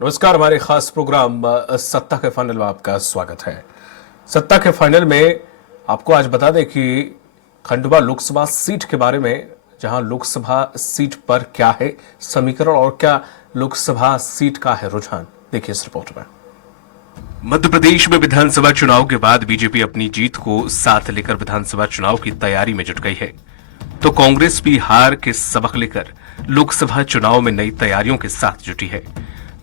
नमस्कार। हमारे खास प्रोग्राम सत्ता के फाइनल में आपका स्वागत है। सत्ता के फाइनल में आपको आज बता दें कि खंडवा लोकसभा सीट के बारे में, जहां लोकसभा सीट पर क्या है समीकरण और क्या लोकसभा सीट का है रुझान, देखिए इस रिपोर्ट में। मध्य प्रदेश में विधानसभा चुनाव के बाद बीजेपी अपनी जीत को साथ लेकर विधानसभा चुनाव की तैयारी में जुट गई है, तो कांग्रेस भी हार के सबक लेकर लोकसभा चुनाव में नई तैयारियों के साथ जुटी है।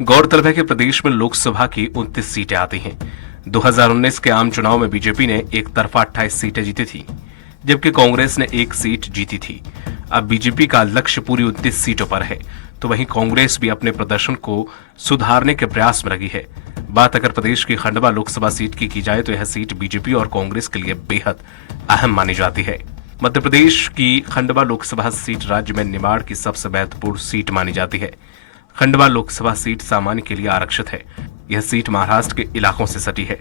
गौरतलब है कि प्रदेश में लोकसभा की 29 सीटें आती हैं। 2019 के आम चुनाव में बीजेपी ने एक तरफा 28 सीटें जीती थी, जबकि कांग्रेस ने 1 सीट जीती थी। अब बीजेपी का लक्ष्य पूरी 29 सीटों पर है, तो वहीं कांग्रेस भी अपने प्रदर्शन को सुधारने के प्रयास में लगी है। बात अगर प्रदेश की खंडवा लोकसभा सीट की जाए तो यह सीट बीजेपी और कांग्रेस के लिए बेहद अहम मानी जाती है। मध्य प्रदेश की खंडवा लोकसभा सीट राज्य में निमाड़ की सबसे महत्वपूर्ण सीट मानी जाती है। खंडवा लोकसभा सीट सामान्य के लिए आरक्षित है। यह सीट महाराष्ट्र के इलाकों से सटी है।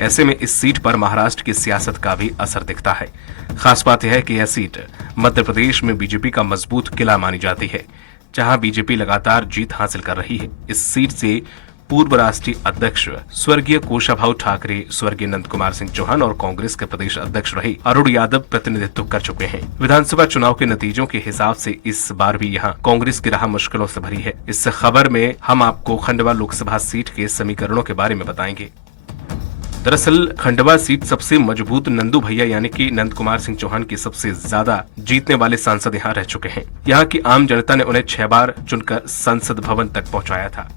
ऐसे में इस सीट पर महाराष्ट्र की सियासत का भी असर दिखता है। खास बात यह है कि यह सीट मध्य प्रदेश में बीजेपी का मजबूत किला मानी जाती है, जहां बीजेपी लगातार जीत हासिल कर रही है। इस सीट से पूर्व राष्ट्रीय अध्यक्ष स्वर्गीय कोशाभाऊ ठाकरे, स्वर्गीय नंद कुमार सिंह चौहान और कांग्रेस के प्रदेश अध्यक्ष रहे अरुण यादव प्रतिनिधित्व कर चुके हैं। विधानसभा चुनाव के नतीजों के हिसाब से इस बार भी यहां कांग्रेस की राह मुश्किलों से भरी है। इस खबर में हम आपको खंडवा लोकसभा सीट के समीकरणों के बारे में बताएंगे। दरअसल खंडवा सीट सबसे मजबूत नंदू भैया यानी कि नंद कुमार सिंह चौहान की सबसे ज्यादा जीतने वाले सांसद यहाँ रह चुके हैं। यहाँ की आम जनता ने उन्हें 6 बार चुनकर संसद भवन तक पहुँचाया था।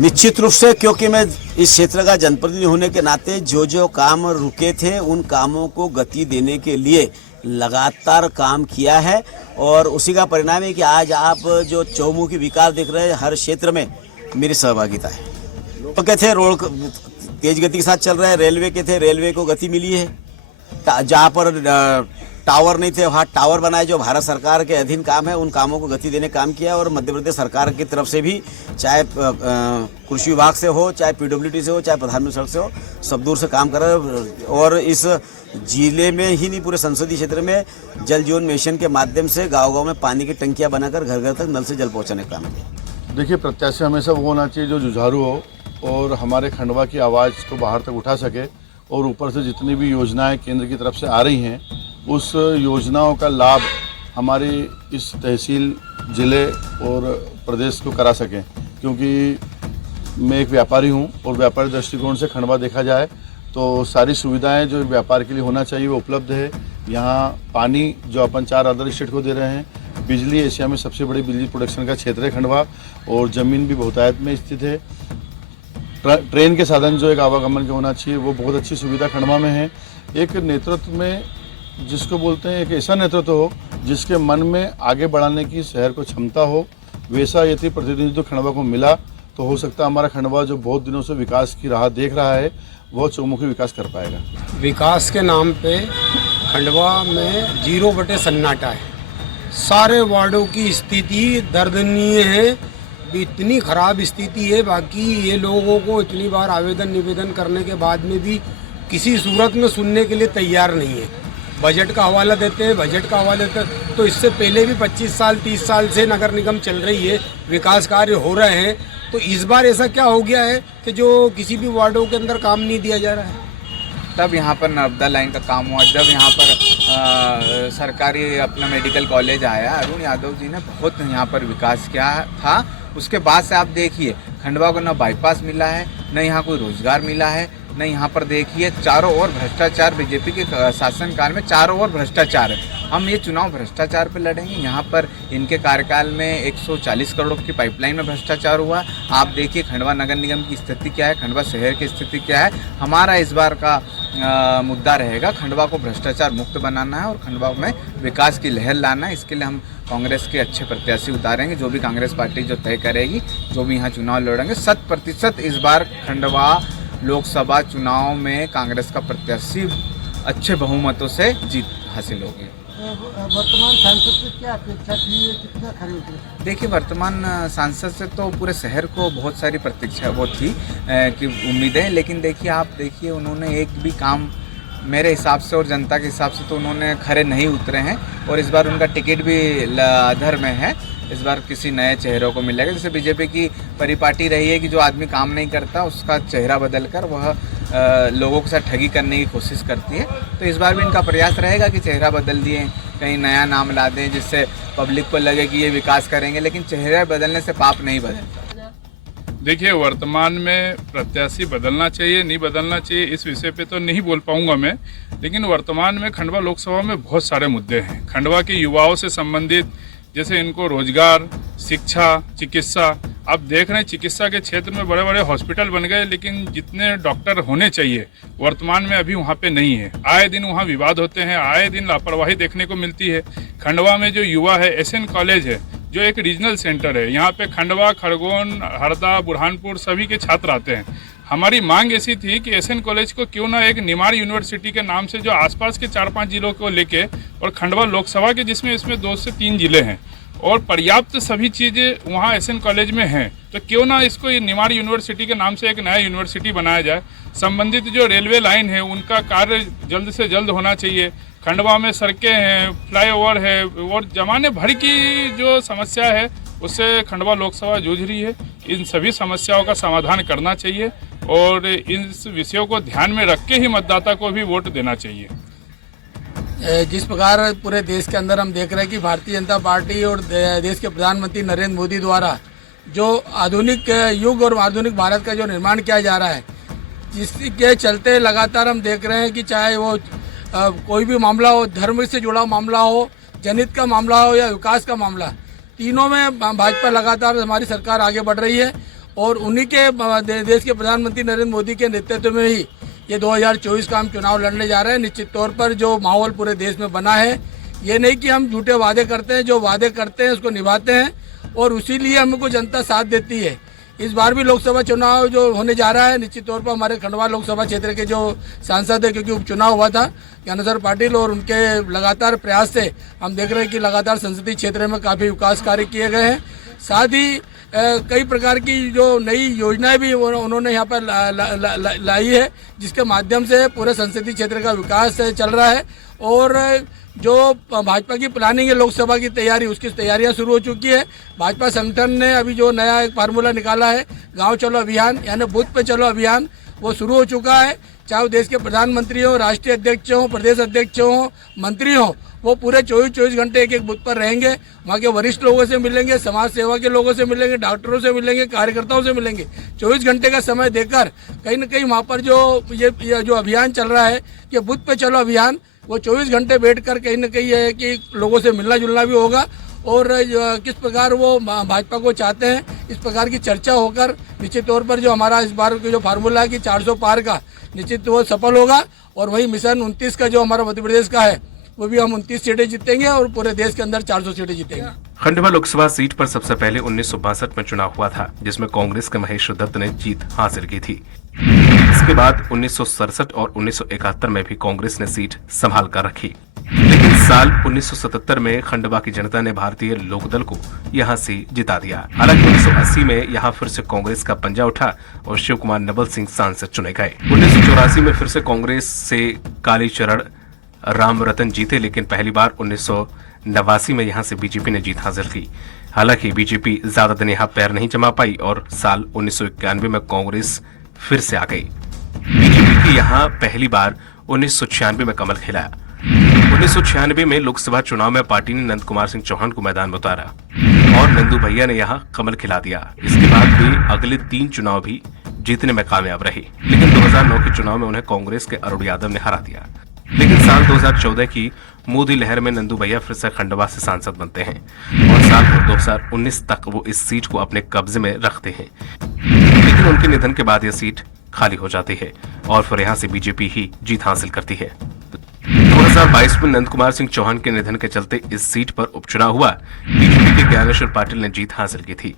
निश्चित रूप से, क्योंकि मैं इस क्षेत्र का जनप्रतिनिधि होने के नाते जो काम रुके थे उन कामों को गति देने के लिए लगातार काम किया है, और उसी का परिणाम है कि आज आप जो चौमुखी विकास देख रहे हैं हर क्षेत्र में मेरी सहभागिता है। तो कहते रोड तेज गति के साथ चल रहा है, रेलवे के थे, रेलवे को गति मिली है। जहाँ पर टावर नहीं थे वहाँ टावर बनाए, जो भारत सरकार के अधीन काम है उन कामों को गति देने काम किया। और मध्य प्रदेश सरकार की तरफ से भी, चाहे कृषि विभाग से हो, चाहे पीडब्ल्यूडी से हो, चाहे प्रधानमंत्री सड़क से हो, सब दूर से काम कर रहे हैं। और इस जिले में ही नहीं, पूरे संसदीय क्षेत्र में जल जीवन मिशन के माध्यम से गाँव-गाँव में पानी की टंकियाँ बनाकर घर घर तक नल से जल पहुँचाने का काम किया। देखिए, प्रत्याशी हमेशा वो होना चाहिए जो जुझारू हो और हमारे खंडवा की आवाज़ को बाहर तक उठा सके, और ऊपर से जितनी भी योजनाएं केंद्र की तरफ से आ रही हैं उस योजनाओं का लाभ हमारी इस तहसील, ज़िले और प्रदेश को करा सकें। क्योंकि मैं एक व्यापारी हूं और व्यापारी दृष्टिकोण से खंडवा देखा जाए तो सारी सुविधाएं जो व्यापार के लिए होना चाहिए वो उपलब्ध है। यहाँ पानी जो अपन 4 अदर स्टेट को दे रहे हैं, बिजली एशिया में सबसे बड़ी बिजली प्रोडक्शन का क्षेत्र है खंडवा, और ज़मीन भी बहुतायत में स्थित है। ट्रेन के साधन जो एक आवागमन के होना चाहिए वो बहुत अच्छी सुविधा खंडवा में है। एक नेतृत्व में, जिसको बोलते हैं एक ऐसा नेतृत्व हो जिसके मन में आगे बढ़ाने की शहर को क्षमता हो, वैसा यदि प्रतिनिधित्व खंडवा को मिला तो हो सकता है हमारा खंडवा जो बहुत दिनों से विकास की राह देख रहा है वो चौमुखी विकास कर पाएगा। विकास के नाम पे खंडवा में 0 बटे सन्नाटा है। सारे वार्डों की स्थिति दर्दनीय है, इतनी खराब स्थिति है। बाकी ये लोगों को इतनी बार आवेदन निवेदन करने के बाद में भी किसी सूरत में सुनने के लिए तैयार नहीं है। बजट का हवाला देते हैं, बजट का हवाला देते हैं, तो इससे पहले भी 25 साल 30 साल से नगर निगम चल रही है, विकास कार्य हो रहे हैं। तो इस बार ऐसा क्या हो गया है कि जो किसी भी वार्डों के अंदर काम नहीं दिया जा रहा है। तब यहाँ पर नर्मदा लाइन का काम हुआ, जब यहाँ पर सरकारी अपना मेडिकल कॉलेज आया, अरुण यादव जी ने बहुत यहाँ पर विकास किया था। उसके बाद से आप देखिए खंडवा को न बाईपास मिला है, न यहाँ कोई रोजगार मिला है, न यहाँ पर देखिए चारों ओर भ्रष्टाचार। बीजेपी के शासनकाल में चारों ओर भ्रष्टाचार है। हम ये चुनाव भ्रष्टाचार पे लड़ेंगे। यहाँ पर इनके कार्यकाल में 140 करोड़ की पाइपलाइन में भ्रष्टाचार हुआ। आप देखिए खंडवा नगर निगम की स्थिति क्या है, खंडवा शहर की स्थिति क्या है। हमारा इस बार का मुद्दा रहेगा खंडवा को भ्रष्टाचार मुक्त बनाना है और खंडवा में विकास की लहर लाना है। इसके लिए हम कांग्रेस के अच्छे प्रत्याशी उतारेंगे, जो भी कांग्रेस पार्टी जो तय करेगी, जो भी यहाँ चुनाव लड़ेंगे। 100% इस बार खंडवा लोकसभा चुनाव में कांग्रेस का प्रत्याशी अच्छे बहुमतों से जीत हासिल होगी। वर्तमान सांसद से क्या अपेक्षा थी, कितना खरे उतरे? देखिए, वर्तमान सांसद से तो पूरे शहर को बहुत सारी प्रतीक्षा वो थी कि उम्मीदें, लेकिन देखिए आप देखिए उन्होंने एक भी काम मेरे हिसाब से और जनता के हिसाब से तो उन्होंने खरे नहीं उतरे हैं। और इस बार उनका टिकट भी अधर में है, इस बार किसी नए चेहरों को मिलेगा। जैसे बीजेपी की परिपाटी रही है कि जो आदमी काम नहीं करता उसका चेहरा बदलकर वह लोगों के साथ ठगी करने की कोशिश करती है। तो इस बार भी इनका प्रयास रहेगा कि चेहरा बदल दिए, कहीं नया नाम ला दें जिससे पब्लिक को लगे कि ये विकास करेंगे, लेकिन चेहरा बदलने से पाप नहीं बदलता। देखिए, वर्तमान में प्रत्याशी बदलना चाहिए नहीं बदलना चाहिए इस विषय पे तो नहीं बोल पाऊंगा मैं, लेकिन वर्तमान में खंडवा लोकसभा में बहुत सारे मुद्दे हैं खंडवा के युवाओं से संबंधित, जैसे इनको रोजगार, शिक्षा, चिकित्सा। आप देख रहे हैं चिकित्सा के क्षेत्र में बड़े बड़े हॉस्पिटल बन गए, लेकिन जितने डॉक्टर होने चाहिए वर्तमान में अभी वहाँ पे नहीं है। आए दिन वहाँ विवाद होते हैं, आए दिन लापरवाही देखने को मिलती है। खंडवा में जो युवा है, एसएन कॉलेज है जो एक रीजनल सेंटर है, यहाँ पे खंडवा, खरगोन, हरदा, बुरहानपुर सभी के छात्र आते हैं। हमारी मांग ऐसी थी कि एसएन कॉलेज को क्यों ना एक निमाड़ यूनिवर्सिटी के नाम से, जो आसपास के 4-5 जिलों को लेके, और खंडवा लोकसभा के जिसमें इसमें 2 से 3 जिले हैं और पर्याप्त सभी चीज़ें वहाँ एसएन कॉलेज में हैं, तो क्यों ना इसको ये निमाड़ यूनिवर्सिटी के नाम से एक नया यूनिवर्सिटी बनाया जाए। संबंधित जो रेलवे लाइन है उनका कार्य जल्द से जल्द होना चाहिए। खंडवा में सड़कें हैं, फ्लाईओवर है और जमाने भर की जो समस्या है उससे खंडवा लोकसभा जूझ रही है। इन सभी समस्याओं का समाधान करना चाहिए और इन विषयों को ध्यान में रख के ही मतदाता को भी वोट देना चाहिए। जिस प्रकार पूरे देश के अंदर हम देख रहे हैं कि भारतीय जनता पार्टी और देश के प्रधानमंत्री नरेंद्र मोदी द्वारा जो आधुनिक युग और आधुनिक भारत का जो निर्माण किया जा रहा है, जिसके चलते लगातार हम देख रहे हैं कि चाहे वो कोई भी मामला हो, धर्म से जुड़ा मामला हो, जनहित का मामला हो या विकास का मामला, तीनों में भाजपा लगातार हमारी सरकार आगे बढ़ रही है। और उन्हीं के देश के प्रधानमंत्री नरेंद्र मोदी के नेतृत्व में ही ये 2024 का हम चुनाव लड़ने जा रहे हैं। निश्चित तौर पर जो माहौल पूरे देश में बना है, ये नहीं कि हम झूठे वादे करते हैं, जो वादे करते हैं उसको निभाते हैं और उसी लिए हमको जनता साथ देती है। इस बार भी लोकसभा चुनाव जो होने जा रहा है, निश्चित तौर पर हमारे खंडवा लोकसभा क्षेत्र के जो सांसद है, क्योंकि उपचुनाव हुआ था ज्ञानेश्वर पाटिल, और उनके लगातार प्रयास से हम देख रहे हैं कि लगातार संसदीय क्षेत्र में काफ़ी विकास कार्य किए गए हैं। साथ ही कई प्रकार की जो नई योजनाएं भी उन्होंने यहाँ पर लाई है, जिसके माध्यम से पूरे संसदीय क्षेत्र का विकास चल रहा है। और जो भाजपा की प्लानिंग है लोकसभा की तैयारी, उसकी तैयारियां शुरू हो चुकी है। भाजपा संगठन ने अभी जो नया एक फार्मूला निकाला है, गांव चलो अभियान, यानी बूथ पे चलो अभियान, वो शुरू हो चुका है। चाहे वो देश के प्रधानमंत्री हो, राष्ट्रीय अध्यक्ष हो, प्रदेश अध्यक्ष हो, मंत्री हो, वो पूरे 24 घंटे एक बूथ पर रहेंगे। वहाँ के वरिष्ठ लोगों से मिलेंगे, समाज सेवा के लोगों से मिलेंगे, डॉक्टरों से मिलेंगे, कार्यकर्ताओं से मिलेंगे। 24 घंटे का समय देकर कहीं न कहीं वहाँ पर जो ये जो अभियान चल रहा है कि बूथ पे चलो अभियान, वो 24 घंटे बैठकर कहीं न कहीं है कि लोगों से मिलना जुलना भी होगा और किस प्रकार वो भाजपा को चाहते हैं, इस प्रकार की चर्चा होकर निश्चित तौर पर जो हमारा इस बार का जो फार्मूला है कि 400 पार का, निश्चित वो सफल होगा। और वही मिशन 29 का जो हमारा मध्य प्रदेश का है, वो भी हम 29 सीटें जीतेंगे और पूरे देश के अंदर 400 सीटें जीतेंगे। खंडवा लोकसभा सीट पर सबसे पहले 1962 में चुनाव हुआ था, जिसमें कांग्रेस के महेश दत्त ने जीत हासिल की थी। इसके बाद 1967 और 1971 में भी कांग्रेस ने सीट संभाल कर रखी, लेकिन साल 1977 में खंडवा की जनता ने भारतीय लोकदल को यहां से जिता दिया। हालांकि 1980 में यहां फिर से कांग्रेस का पंजा उठा और शिव कुमार नवल सिंह सांसद चुने गए। 1984 में फिर से कांग्रेस से कालीचरण राम रतन जीते, लेकिन पहली बार 1989 में यहां से बीजेपी ने जीत हासिल की। हालांकि बीजेपी ज्यादा दिन यहां पैर नहीं जमा पाई और साल 1991 में कांग्रेस फिर से आ गई। बीजेपी की यहां पहली बार 1996 में कमल खिलाया। 1996 में लोकसभा चुनाव में पार्टी ने नंद कुमार सिंह चौहान को मैदान में उतारा और नंदू भैया ने यहां कमल खिला दिया। इसके बाद भी अगले 3 चुनाव भी जीतने में कामयाब रहे, लेकिन 2009 के चुनाव में उन्हें कांग्रेस के अरुण यादव ने हरा दिया। लेकिन साल 2014 की मोदी लहर में नंदू भैया फिर से खंडवा से सांसद बनते हैं और साल 2019 तक वो इस सीट को अपने कब्जे में रखते हैं। लेकिन उनके निधन के बाद यह सीट खाली हो जाती है और फिर यहाँ से बीजेपी ही जीत हासिल करती है। 2022 में नंद कुमार सिंह चौहान के निधन के चलते इस सीट पर उपचुनाव हुआ। बीजेपी के ज्ञानेश्वर पाटिल ने जीत हासिल की थी।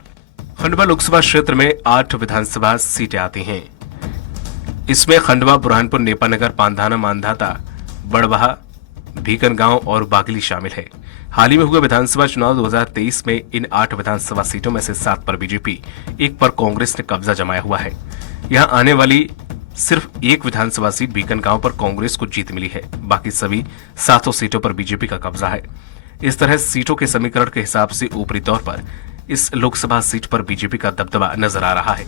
खंडवा लोकसभा क्षेत्र में 8 विधानसभा सीटें आती हैं। इसमें खंडवा, बुरहानपुर, नेपानगर, पांधाना, मांधाता, बड़वाहा, भीकनगांव और बागली शामिल है। हाल ही में हुए विधानसभा चुनाव 2023 में इन 8 विधानसभा सीटों में से 7 पर बीजेपी, 1 पर कांग्रेस ने कब्जा जमाया हुआ है। यहां आने वाली सिर्फ 1 विधानसभा सीट भीकनगांव पर कांग्रेस को जीत मिली है, बाकी सभी 7 सीटों पर बीजेपी का कब्जा है। इस तरह सीटों के समीकरण के हिसाब से ऊपरी तौर पर इस लोकसभा सीट पर बीजेपी का दबदबा नजर आ रहा है।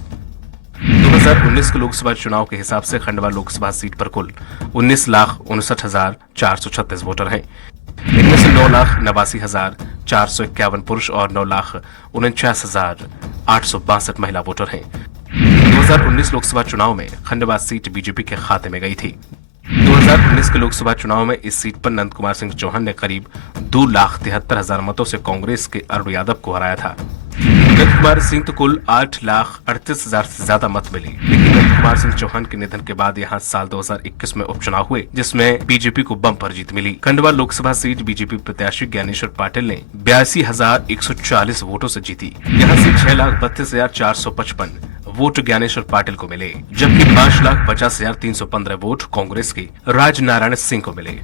2019 के लोकसभा चुनाव के हिसाब से खंडवा लोकसभा सीट पर कुल 19,59,436 वोटर हैं। इनमें से 9,89,451 पुरुष और 9,49,862 महिला वोटर हैं। 2019 लोकसभा चुनाव में खंडवा सीट बीजेपी के खाते में गई थी। 2019 के लोकसभा चुनाव में इस सीट पर नंद कुमार सिंह चौहान ने करीब 2,73,000 मतों से कांग्रेस के अरुण यादव को हराया था। नंद कुमार सिंह तो कुल 8,38,000 से ज्यादा मत मिले, लेकिन नंद कुमार सिंह चौहान के निधन के बाद यहाँ साल 2021 में उपचुनाव हुए, जिसमें बीजेपी को बम्पर जीत मिली। खंडवा लोकसभा सीट बीजेपी प्रत्याशी ज्ञानेश्वर पाटिल ने 82,140 वोटों से जीती। यहाँ से 6,32,455 वोट ज्ञानेश्वर पाटिल को मिले, जबकि 5,50,315 वोट कांग्रेस के राजनारायण सिंह को मिले।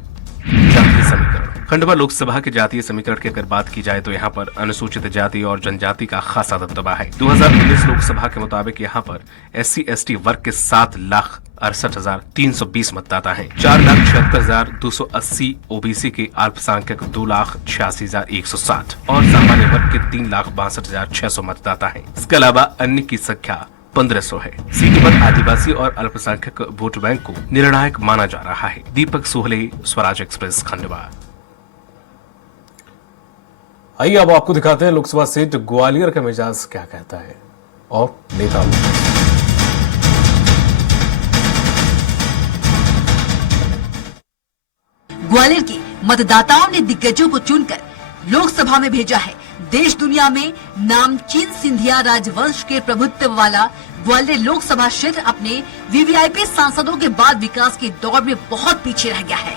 जातीय समीकरण। खंडवा लोकसभा के जातीय समीकरण की अगर बात की जाए तो यहाँ पर अनुसूचित जाति और जनजाति का खासा दबदबा है। 2019 लोकसभा के मुताबिक यहाँ पर SC/ST वर्ग के 7,68,320 मतदाता हैं। 4,76,280 OBC के अल्पसंख्यक 2,86,160 और सामान्य वर्ग के 3,62,600 मतदाता हैं। इसके अलावा अन्य की संख्या 1500 है। सीट पर आदिवासी और अल्पसंख्यक वोट बैंक को निर्णायक माना जा रहा है। दीपक सोहले, स्वराज एक्सप्रेस, खंडवा। आइए अब आपको दिखाते हैं लोकसभा सीट ग्वालियर का मिजाज क्या कहता है और नेता। ग्वालियर के मतदाताओं ने दिग्गजों को चुनकर लोकसभा में भेजा है। देश दुनिया में नामचीन सिंधिया राजवंश के प्रभुत्व वाला ग्वालियर लोकसभा क्षेत्र अपने वीवीआईपी सांसदों के बाद विकास की दौड़ में बहुत पीछे रह गया है।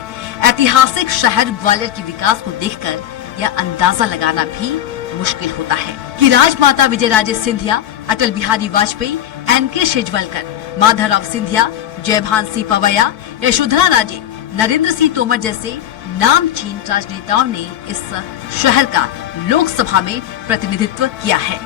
ऐतिहासिक शहर ग्वालियर के विकास को देखकर यह अंदाजा लगाना भी मुश्किल होता है कि राजमाता विजयराजे सिंधिया, अटल बिहारी वाजपेयी, NK शेजवलकर, माधवराव सिंधिया, जयभान सिंह पवैया, यशोधरा राजे, नरेंद्र सिंह तोमर जैसे नामचीन राजनेताओं ने इस शहर का लोकसभा में प्रतिनिधित्व किया है।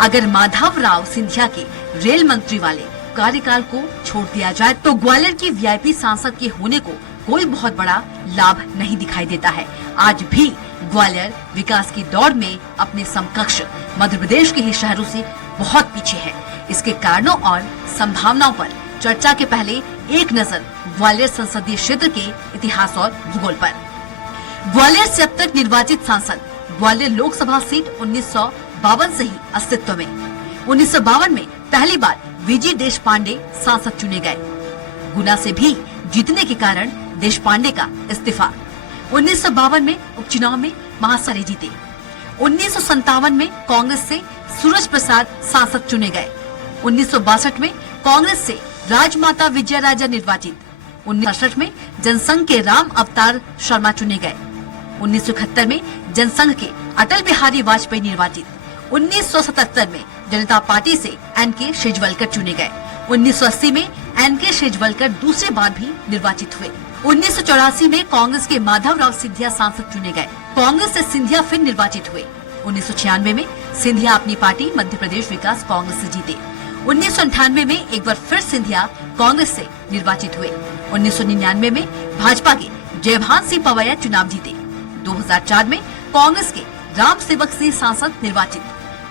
अगर माधवराव सिंधिया के रेल मंत्री वाले कार्यकाल को छोड़ दिया जाए तो ग्वालियर की वीआईपी सांसद के होने को कोई बहुत बड़ा लाभ नहीं दिखाई देता है। आज भी ग्वालियर विकास की दौड़ में अपने समकक्ष मध्य प्रदेश के ही शहरों से बहुत पीछे है। इसके कारणों और संभावनाओं पर चर्चा के पहले एक नजर ग्वालियर संसदीय क्षेत्र के इतिहास और भूगोल पर। ग्वालियर से अब तक निर्वाचित सांसद ग्वालियर लोकसभा सीट 1952 से ही अस्तित्व में। 1952 में पहली बार VG देशपांडे सांसद चुने गए। गुना से भी जीतने के कारण देशपांडे का इस्तीफा। 1952 में उपचुनाव में महासारे जीते। 1957 में कांग्रेस से सूरज प्रसाद सांसद चुने गए। 1962 में कांग्रेस से राजमाता विजयराजा निर्वाचित। 1968 में जनसंघ के राम अवतार शर्मा चुने गए। 1971 में जनसंघ के अटल बिहारी वाजपेयी निर्वाचित। 1977 में जनता पार्टी से NK शेजवलकर चुने गए। 1980 में NK शेजवलकर दूसरी बार भी निर्वाचित हुए। 1984 में कांग्रेस के माधवराव सिंधिया सांसद चुने गए। कांग्रेस से सिंधिया फिर निर्वाचित हुए। 1996 में सिंधिया अपनी पार्टी मध्य प्रदेश विकास कांग्रेस से जीते। 1998 में एक बार फिर सिंधिया कांग्रेस से निर्वाचित हुए। 1999 में भाजपा के जयभान सिंह पवैया चुनाव जीते। 2004 में कांग्रेस के राम सेवक सिंह सांसद निर्वाचित।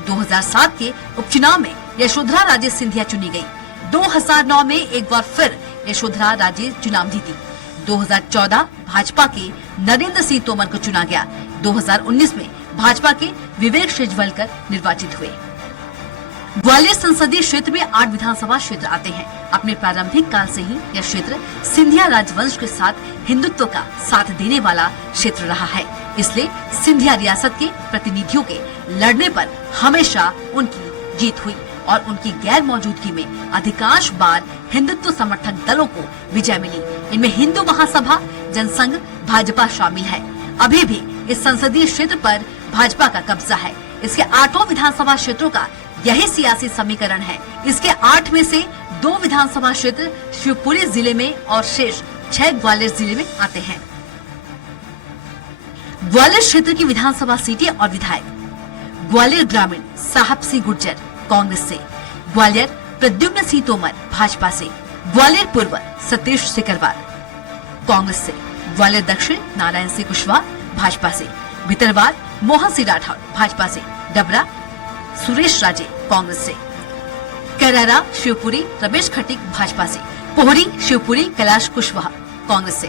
2007 के उपचुनाव में यशोधरा राजे सिंधिया चुनी गयी। 2009 में एक बार फिर यशोधरा राजे चुनाव जीती। 2014 भाजपा के नरेंद्र सिंह तोमर को चुना गया। 2019 में भाजपा के विवेक शेजवलकर निर्वाचित हुए। ग्वालियर संसदीय क्षेत्र में 8 विधानसभा क्षेत्र आते हैं। अपने प्रारंभिक काल से ही यह क्षेत्र सिंधिया राजवंश के साथ हिंदुत्व का साथ देने वाला क्षेत्र रहा है। इसलिए सिंधिया रियासत के प्रतिनिधियों के लड़ने पर हमेशा उनकी जीत हुई और उनकी गैर मौजूदगी में अधिकांश बार हिंदुत्व समर्थक दलों को विजय मिली। इनमें हिंदू महासभा, जनसंघ, भाजपा शामिल है। अभी भी इस संसदीय क्षेत्र पर भाजपा का कब्जा है। इसके 8 विधानसभा क्षेत्रों का यही सियासी समीकरण है। इसके 8 में से 2 विधानसभा क्षेत्र शिवपुरी जिले में और शेष 6 ग्वालियर जिले में आते हैं। ग्वालियर क्षेत्र की विधानसभा सीटें और विधायक: ग्वालियर ग्रामीण साहब सिंह गुर्जर कांग्रेस से, ग्वालियर प्रद्युम्न सिंह तोमर भाजपा से, ग्वालियर पूर्व सतीश सिकरवार कांग्रेस से, ग्वालियर दक्षिण नारायण सिंह कुशवाहा भाजपा से, भितरवार मोहन सिंह राठौर भाजपा से, डबरा सुरेश राजे कांग्रेस से, करहरा शिवपुरी रमेश खटीक भाजपा से, पोहरी शिवपुरी कैलाश कुशवाहा कांग्रेस से।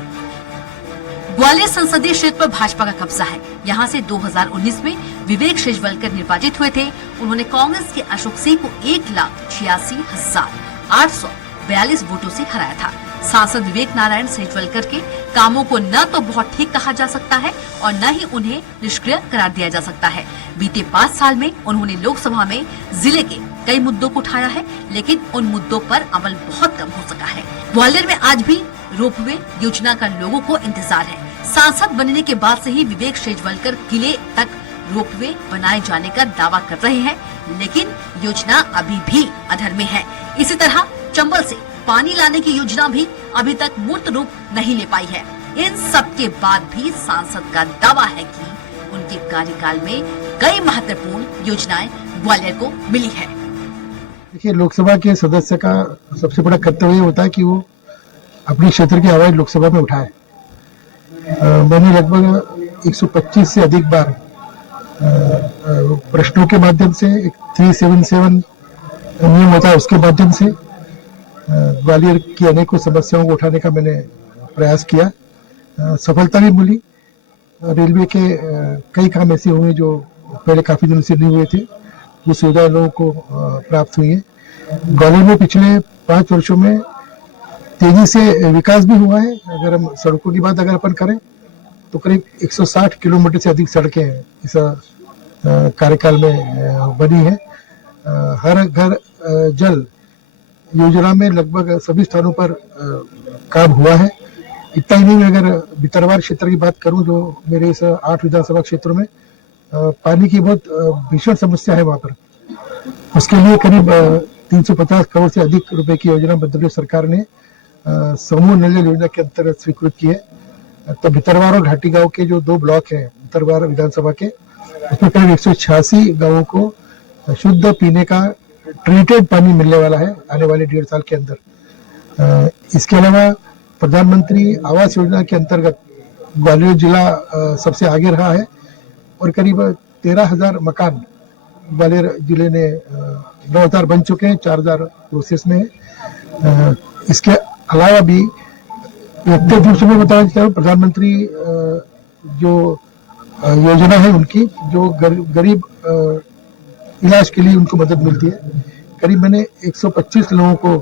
ग्वालियर संसदीय क्षेत्र पर भाजपा का कब्जा है। यहां से 2019 में विवेक शेजवलकर निर्वाचित हुए थे। उन्होंने कांग्रेस के अशोक सिंह को 1,86,842 वोटों से हराया था। सांसद विवेक नारायण शेजवलकर के कामों को न तो बहुत ठीक कहा जा सकता है और न ही उन्हें निष्क्रिय करार दिया जा सकता है। बीते 5 साल में उन्होंने लोकसभा में जिले के कई मुद्दों को उठाया है, लेकिन उन मुद्दों पर अमल बहुत कम हो सका है। ग्वालियर में आज भी रोपवे योजना का लोगों को इंतजार है। सांसद बनने के बाद से ही विवेक शेजवलकर किले तक रोपवे बनाए जाने का दावा कर रहे हैं, लेकिन योजना अभी भी अधर में है। इसी तरह चंबल से पानी लाने की योजना भी अभी तक मूर्त रूप नहीं ले पाई है। इन सब के बाद भी सांसद का दावा है कि उनके कार्यकाल में कई महत्वपूर्ण योजनाएं ग्वालियर को मिली है। देखिए, लोकसभा के सदस्य का सबसे बड़ा कर्तव्य होता है कि वो अपने क्षेत्र की आवाज लोकसभा में उठाए। मैंने लगभग 125 से अधिक बार प्रश्नों के माध्यम से 377 नियम होता है उसके माध्यम से ग्वालियर की अनेकों समस्याओं को उठाने का मैंने प्रयास किया। सफलता भी मिली। रेलवे के कई काम ऐसे हुए जो पहले काफी दिनों से नहीं हुए थे, वो सुविधाएं लोगों को प्राप्त हुई है। ग्वालियर में पिछले 5 वर्षों में तेजी से विकास भी हुआ है। अगर हम सड़कों की बात अपन करें तो करीब 160 किलोमीटर से अधिक सड़कें इस कार्यकाल में बनी है। हर घर जल योजना में लगभग सभी स्थानों पर काम हुआ है। इतना ही नहीं, अगर भितरवार क्षेत्र की बात करूं जो मेरे इस 8 विधानसभा क्षेत्रों में पानी की बहुत भीषण समस्या है, वहां पर उसके लिए करीब 350 करोड़ से अधिक रुपए की योजना मध्य प्रदेश सरकार ने समूह नल योजना के अंतर्गत स्वीकृत की है। तो भितरवार और घाटी गांव के जो 2 ब्लॉक हैं भितरवार विधानसभा के, उसमें करीब 186 गांवों को शुद्ध पीने का ट्रीटेड पानी मिलने वाला है आने वाले 1.5 साल के अंदर। इसके अलावा प्रधानमंत्री आवास योजना के अंतर्गत ग्वालियर जिला सबसे आगे रहा है और करीब 13,000 मकान ग्वालियर जिले ने 9,000 बन चुके हैं, 4,000 प्रोसेस में है। इसके अलावा भी व्यक्तिगत रूप से मैं बताना चाहता हूँ, प्रधानमंत्री जो योजना है उनकी जो गरीब इलाज के लिए उनको मदद मिलती है। करीब मैंने 125 लोगों को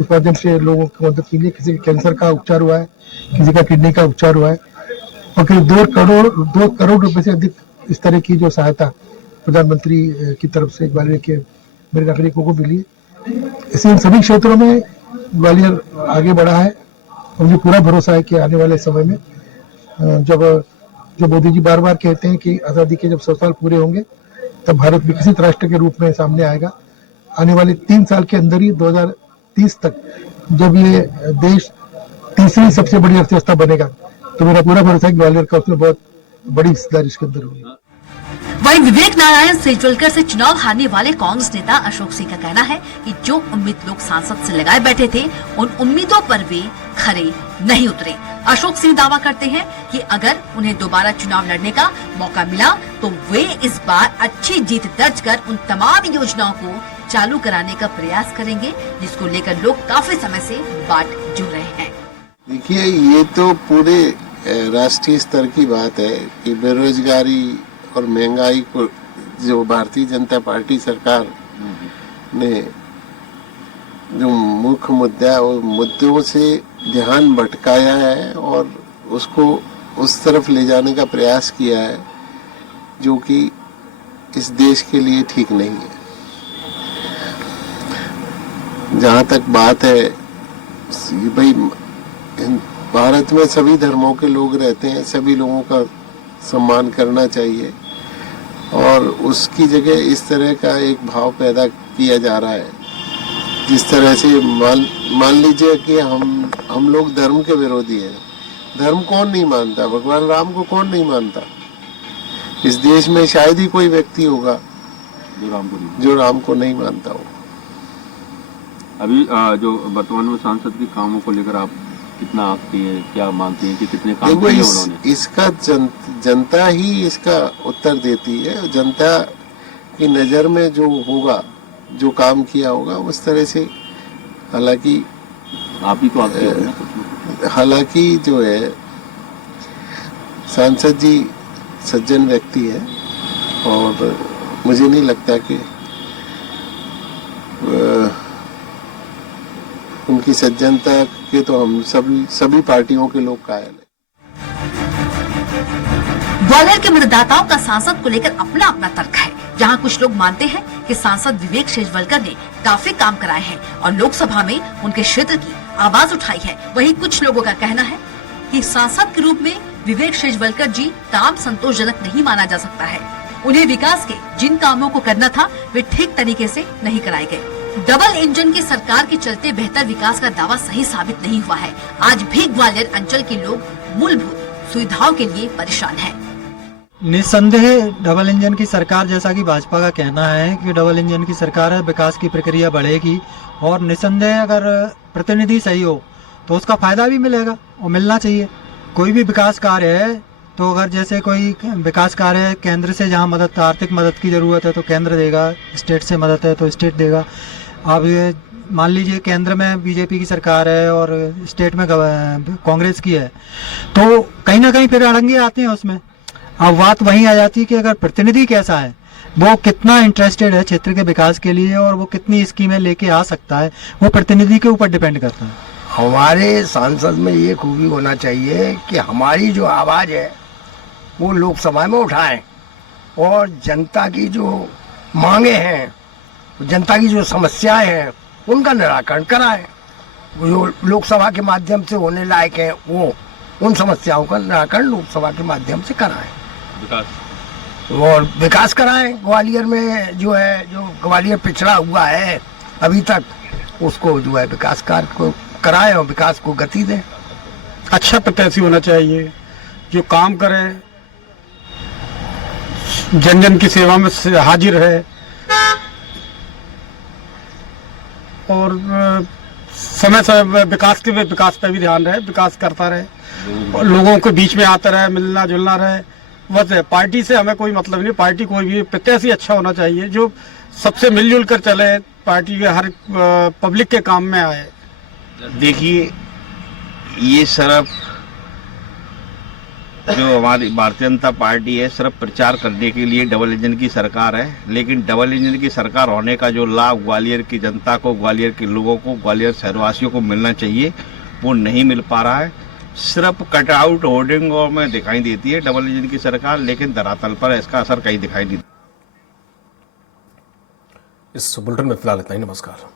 उस माध्यम से लोगों को मदद की है। किसी के कैंसर का उपचार हुआ है, किसी का किडनी का उपचार हुआ है और करीब 2 करोड़ रुपए से अधिक इस तरह की जो सहायता प्रधानमंत्री की तरफ से ग्वालियर के मेरे नागरिकों को मिली है। इसे इन सभी क्षेत्रों में ग्वालियर आगे बढ़ा है। मुझे पूरा भरोसा है कि आने वाले समय में जब मोदी जी बार बार कहते हैं कि आज़ादी के जब 100 साल पूरे होंगे तब भारत विकसित राष्ट्र के रूप में सामने आएगा। आने वाले 3 साल के अंदर ही 2030 तक जब ये देश तीसरी सबसे बड़ी अर्थव्यवस्था बनेगा तो मेरा पूरा भरोसा है कि ग्वालियर का उसमें बहुत बड़ी हिस्सेदारी इसके अंदर होगी। वहीं विवेक नारायण शेजवलकर से चुनाव हारने वाले कांग्रेस नेता अशोक सिंह का कहना है कि जो उम्मीद लोग सांसद से लगाए बैठे थे उन उम्मीदों पर वे खरे नहीं उतरे। अशोक सिंह दावा करते हैं कि अगर उन्हें दोबारा चुनाव लड़ने का मौका मिला तो वे इस बार अच्छी जीत दर्ज कर उन तमाम योजनाओं को चालू कराने का प्रयास करेंगे जिसको लेकर लोग काफी समय से बाट जोड़ रहे हैं। देखिए, ये तो पूरे राष्ट्रीय स्तर की बात है कि बेरोजगारी और महंगाई को जो भारतीय जनता पार्टी सरकार ने जो मुख्य मुद्दा है वो मुद्दों से ध्यान भटकाया है और उसको उस तरफ ले जाने का प्रयास किया है जो कि इस देश के लिए ठीक नहीं है। जहाँ तक बात है भाई, भारत में सभी धर्मों के लोग रहते हैं, सभी लोगों का सम्मान करना चाहिए और उसकी जगह इस तरह का एक भाव पैदा किया जा रहा है जिस तरह से मान लीजिए कि हम लोग धर्म के विरोधी हैं। धर्म कौन नहीं मानता? भगवान राम को कौन नहीं मानता? इस देश में शायद ही कोई व्यक्ति होगा जो राम को नहीं मानता हो। अभी जो वर्तमान में सांसद के कामों को लेकर आप कितना आंकती है, क्या मानती है कि कितने काम देखो किए उन्होंने? इसका जनता ही इसका उत्तर देती है। जनता की नज़र में जो होगा, जो काम किया होगा उस तरह से। हालांकि आप ही तो आंकते हो ना। हालांकि जो है सांसद जी सज्जन व्यक्ति है और मुझे नहीं लगता कि उनकी सज्जनता के तो हम सभी पार्टियों के लोग कायल हैं। ग्वालियर के मतदाताओं का सांसद को लेकर अपना अपना तर्क है। जहां कुछ लोग मानते हैं कि सांसद विवेक शेजवलकर ने काफी काम कराए हैं और लोकसभा में उनके क्षेत्र की आवाज उठाई है, वहीं कुछ लोगों का कहना है कि सांसद के रूप में विवेक शेजवलकर जी काम संतोषजनक नहीं माना जा सकता है। उन्हें विकास के जिन कामों को करना था वे ठीक तरीके से नहीं कराए गए। डबल इंजन की सरकार के चलते बेहतर विकास का दावा सही साबित नहीं हुआ है। आज भी ग्वालियर अंचल के लोग मूलभूत सुविधाओं के लिए परेशान हैं। निस्संदेह डबल इंजन की सरकार, जैसा कि भाजपा का कहना है कि डबल इंजन की सरकार है, विकास की प्रक्रिया बढ़ेगी और निस्संदेह अगर प्रतिनिधि सही हो तो उसका फायदा भी मिलेगा और मिलना चाहिए। कोई भी विकास कार्य है तो अगर जैसे कोई विकास कार्य है केंद्र से जहां मदद, आर्थिक मदद की ज़रूरत है तो केंद्र देगा, स्टेट से मदद है तो स्टेट देगा। अब ये मान लीजिए केंद्र में बीजेपी की सरकार है और स्टेट में कांग्रेस की है तो कहीं ना कहीं फिर अड़ंगे आते हैं उसमें। अब बात वहीं आ जाती है कि अगर प्रतिनिधि कैसा है, वो कितना इंटरेस्टेड है क्षेत्र के विकास के लिए और वो कितनी स्कीमें लेके आ सकता है, वो प्रतिनिधि के ऊपर डिपेंड करता है। हमारे सांसद में ये खूबी होना चाहिए कि हमारी जो आवाज़ है वो लोकसभा में उठाएं और जनता की जो मांगे हैं, जनता की जो समस्याएं हैं उनका निराकरण कराएं। जो लोकसभा के माध्यम से होने लायक है वो उन समस्याओं का निराकरण लोकसभा के माध्यम से कराएं और विकास कराएं। ग्वालियर में जो है, जो ग्वालियर पिछड़ा हुआ है अभी तक, उसको जो है विकास कार्य को कराएं और विकास को गति दें। अच्छा प्रत्याशी होना चाहिए जो काम करे, जन जन की सेवा में हाजिर है और समय समय विकास पे भी ध्यान रहे, विकास करता रहे, लोगों के बीच में आता रहे, मिलना जुलना रहे। बस पार्टी से हमें कोई मतलब नहीं। पार्टी कोई भी प्रत्याशी अच्छा होना चाहिए जो सबसे मिलजुल कर चले, पार्टी के हर पब्लिक के काम में आए। देखिए, ये सिर्फ जो हमारी भारतीय जनता पार्टी है सिर्फ प्रचार करने के लिए डबल इंजन की सरकार है, लेकिन डबल इंजन की सरकार होने का जो लाभ ग्वालियर की जनता को, ग्वालियर के लोगों को, ग्वालियर शहरवासियों को मिलना चाहिए वो नहीं मिल पा रहा है। सिर्फ कटआउट होर्डिंगों में दिखाई देती है डबल इंजन की सरकार, लेकिन धरातल पर इसका असर कहीं दिखाई नहीं। इस बुलेटिन में फिलहाल इतना ही। नमस्कार।